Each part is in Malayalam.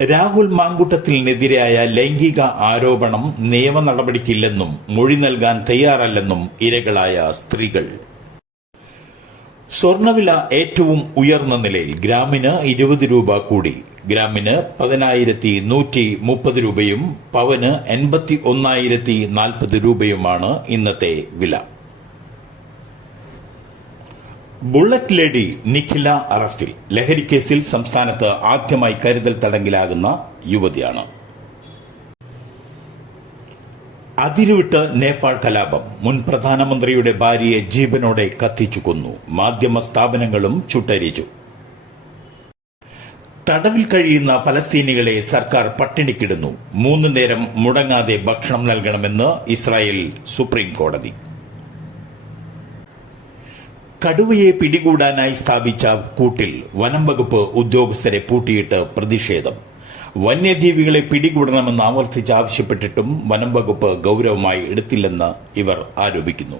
രാഹുൽ മാങ്കൂട്ടത്തിനെതിരായ ലൈംഗിക ആരോപണം നിയമ നടപടിക്കില്ലെന്നും മൊഴി നൽകാൻ തയ്യാറല്ലെന്നും ഇരകളായ സ്ത്രീകൾ. സ്വർണ്ണവില ഏറ്റവും ഉയർന്ന നിലയിൽ. ഗ്രാമിന് 20 രൂപ കൂടി. ഗ്രാമിന് 10,130 രൂപയും പവന് 81,040 രൂപയുമാണ് ഇന്നത്തെ വില. ബുള്ളറ്റ് ലേഡി നിഖില അറസ്റ്റിൽ. ലഹരിക്കേസിൽ സംസ്ഥാനത്ത് ആദ്യമായി കരുതൽ തടങ്കിലാകുന്ന യുവതിയാണ്. അതിരുവിട്ട് നേപ്പാൾ കലാപം. മുൻ പ്രധാനമന്ത്രിയുടെ ഭാര്യയെ ജീവനോടെ കത്തിച്ചു കൊന്നു. മാധ്യമ സ്ഥാപനങ്ങളും ചുട്ടരിച്ചു. തടവിൽ കഴിയുന്ന പലസ്തീനികളെ സർക്കാർ പട്ടിണിക്കിടുന്നു. 3 നേരം മുടങ്ങാതെ ഭക്ഷണം നൽകണമെന്ന് ഇസ്രായേൽ സുപ്രീം കോടതി. കടുവയെ പിടികൂടാനായി സ്ഥാപിച്ച കൂട്ടിൽ വനം വകുപ്പ് ഉദ്യോഗസ്ഥരെ പൂട്ടിയിട്ട് പ്രതിഷേധം. വന്യജീവികളെ പിടികൂടണമെന്ന് ആവർത്തിച്ച് ആവശ്യപ്പെട്ടിട്ടും വനം വകുപ്പ് ഗൌരവമായി എടുത്തില്ലെന്ന് ഇവർ ആരോപിക്കുന്നു.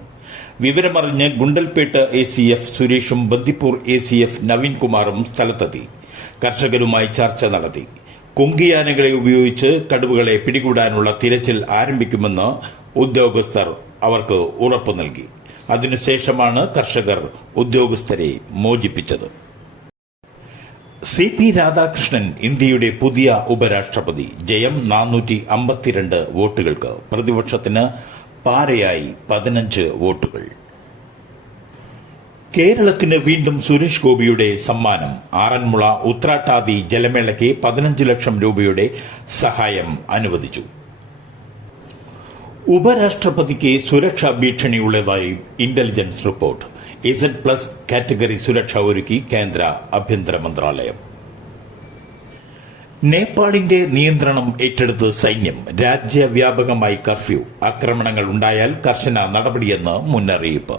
വിവരമറിഞ്ഞ് ഗുണ്ടൽപേട്ട് ACF സുരേഷും ബന്ദിപ്പൂർ ACF നവീൻകുമാറും സ്ഥലത്തെത്തി കർഷകരുമായി ചർച്ച നടത്തി. കുങ്കിയാനകളെ ഉപയോഗിച്ച് കടുവകളെ പിടികൂടാനുള്ള തിരച്ചിൽ ആരംഭിക്കുമെന്ന് ഉദ്യോഗസ്ഥർ അവർക്ക് ഉറപ്പു നൽകി. അതിനുശേഷമാണ് കർഷകർ ഉദ്യോഗസ്ഥരെ മോചിപ്പിച്ചത്. CP രാധാകൃഷ്ണൻ ഇന്ത്യയുടെ പുതിയ ഉപരാഷ്ട്രപതി. ജയം 452 വോട്ടുകൾക്ക്. പ്രതിപക്ഷത്തിന് പാരയായി 15 വോട്ടുകൾ. കേരളത്തിന് വീണ്ടും സുരേഷ് ഗോപിയുടെ സമ്മാനം. ആറന്മുള ഉത്രാട്ടാതി ജലമേളയ്ക്ക് 15 ലക്ഷം രൂപയുടെ സഹായം അനുവദിച്ചു. ഉപരാഷ്ട്രപതിക്ക് സുരക്ഷാ ഭീഷണിയുള്ളതായി ഇന്റലിജൻസ് റിപ്പോർട്ട്. Z+ കാറ്റഗറി സുരക്ഷ ഒരുക്കി കേന്ദ്ര ആഭ്യന്തര മന്ത്രാലയം. നേപ്പാളിന്റെ നിയന്ത്രണം ഏറ്റെടുത്ത് സൈന്യം. രാജ്യവ്യാപകമായി കർഫ്യൂ. ആക്രമണങ്ങൾ ഉണ്ടായാൽ കർശന നടപടിയെന്ന് മുന്നറിയിപ്പ്.